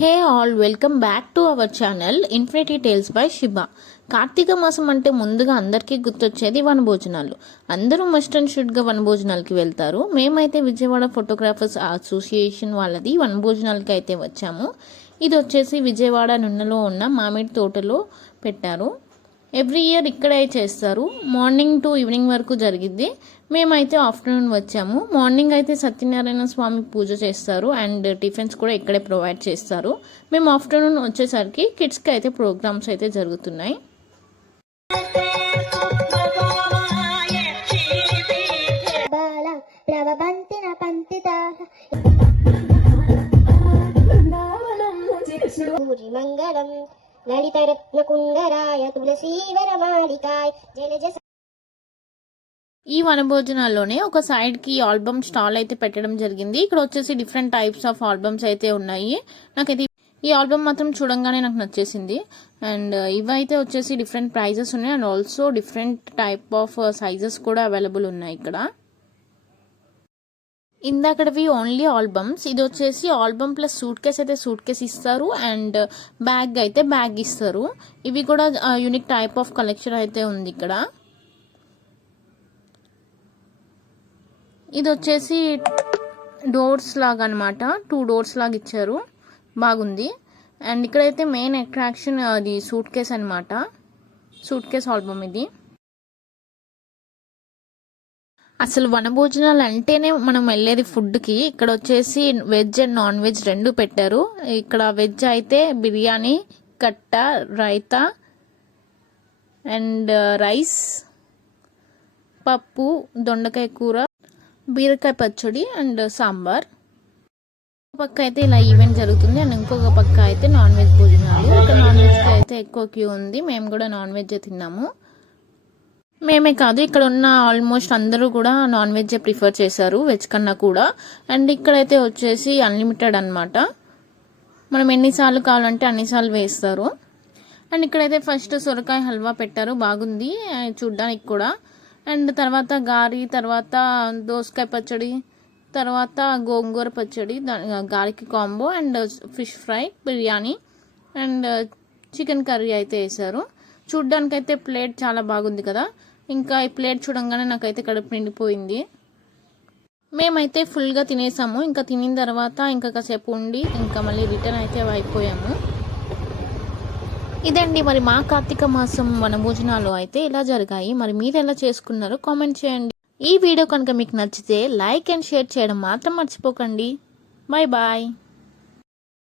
Hey all, welcome back to our channel infinity tales by Shiva. Karthika మాసం అంటే ముందుగా అందరికీ గుర్తొచ్చేది వనభోజనాలు. అందరూ మస్ట్ అండ్ షుడ్గా వనభోజనాలకి వెళ్తారు. మేమైతే విజయవాడ ఫోటోగ్రాఫర్స్ అసోసియేషన్ వాళ్ళది వనభోజనాలకి అయితే వచ్చాము. ఇది వచ్చేసి విజయవాడ నున్నలో ఉన్న మామిడి తోటలో పెట్టారు. ఎవ్రీ ఇయర్ ఇక్కడే చేస్తారు. మార్నింగ్ టు ఈవినింగ్ వరకు జరిగిద్ది. మేమైతే ఆఫ్టర్నూన్ వచ్చాము. మార్నింగ్ అయితే సత్యనారాయణ స్వామి పూజ చేస్తారు అండ్ టిఫిన్స్ కూడా ఇక్కడే ప్రొవైడ్ చేస్తారు. మేము ఆఫ్టర్నూన్ వచ్చేసరికి కిడ్స్కి అయితే ప్రోగ్రామ్స్ అయితే జరుగుతున్నాయి. ఈ వనభోజనాల్లోనే ఒక సైడ్ కి ఆల్బమ్ స్టాల్ అయితే పెట్టడం జరిగింది. ఇక్కడ వచ్చేసి డిఫరెంట్ టైప్స్ ఆఫ్ ఆల్బమ్స్ అయితే ఉన్నాయి. నాకైతే ఈ ఆల్బమ్ మాత్రం చూడంగానే నాకు నచ్చేసింది. అండ్ ఇవైతే వచ్చేసి డిఫరెంట్ ప్రైజెస్ ఉన్నాయి and also different type of sizes కూడా అవైలబుల్ ఉన్నాయి ఇక్కడ. ఇందాకడవి ఓన్లీ ఆల్బమ్స్, ఇది వచ్చేసి ఆల్బమ్ ప్లస్ సూట్ కేస్ అయితే సూట్ కేస్ ఇస్తారు అండ్ బ్యాగ్ అయితే బ్యాగ్ ఇస్తారు. ఇవి కూడా యూనిక్ టైప్ ఆఫ్ కలెక్షన్ అయితే ఉంది ఇక్కడ. ఇది వచ్చేసి డోర్స్ లాగా అనమాట, 2 డోర్స్ లాగా ఇచ్చారు, బాగుంది. అండ్ ఇక్కడైతే మెయిన్ అట్రాక్షన్ అది సూట్ కేస్ అనమాట, సూట్ కేస్ ఆల్బమ్ ఇది. అసలు వనభోజనాలు అంటేనే మనం వెళ్ళేది ఫుడ్కి. ఇక్కడ వచ్చేసి వెజ్ అండ్ నాన్ వెజ్ 2 పెట్టారు. ఇక్కడ వెజ్ అయితే బిర్యానీ, కట్ట, రైతా అండ్ రైస్, పప్పు, దొండకాయ కూర, బీరకాయ పచ్చడి అండ్ సాంబార్. పక్క అయితే ఇలా ఈవెంట్ జరుగుతుంది అండ్ ఇంకొక పక్క అయితే నాన్ వెజ్ భోజనాలు. ఇక్కడ నాన్ వెజ్కి అయితే ఎక్కువ క్యూ ఉంది. మేము కూడా నాన్ వెజ్ తిన్నాము. మేమే కాదు, ఇక్కడ ఉన్న ఆల్మోస్ట్ అందరూ కూడా నాన్ వెజ్ ప్రిఫర్ చేశారు వెజ్ కన్నా కూడా. అండ్ ఇక్కడైతే వచ్చేసి అన్లిమిటెడ్ అనమాట, మనం ఎన్నిసార్లు కావాలంటే అన్నిసార్లు వేస్తారు. అండ్ ఇక్కడైతే ఫస్ట్ సొరకాయ హల్వా పెట్టారు, బాగుంది చూడ్డానికి కూడా. అండ్ తర్వాత గారి, తర్వాత దోసకాయ పచ్చడి, తర్వాత గోంగూర పచ్చడి, గారికి combo and fish fry, biryani and chicken curry అయితే వేశారు. చూడ్డానికైతే ప్లేట్ చాలా బాగుంది కదా. ఇంకా ఈ ప్లేట్ చూడంగానే నాకైతే కడుపు నిండిపోయింది. మేమైతే ఫుల్గా తినేసాము. ఇంకా తినిన తర్వాత ఇంకా కాసేపు ఉండి ఇంకా మళ్ళీ రిటర్న్ అయితే అయిపోయాము. ఇదండి మరి మా కార్తీక మాసం వనభోజనాలు అయితే ఇలా జరిగాయి. మరి మీరు ఎలా చేసుకున్నారో కామెంట్ చేయండి. ఈ వీడియో కనుక మీకు నచ్చితే లైక్ అండ్ షేర్ చేయడం మాత్రం మర్చిపోకండి. Bye bye.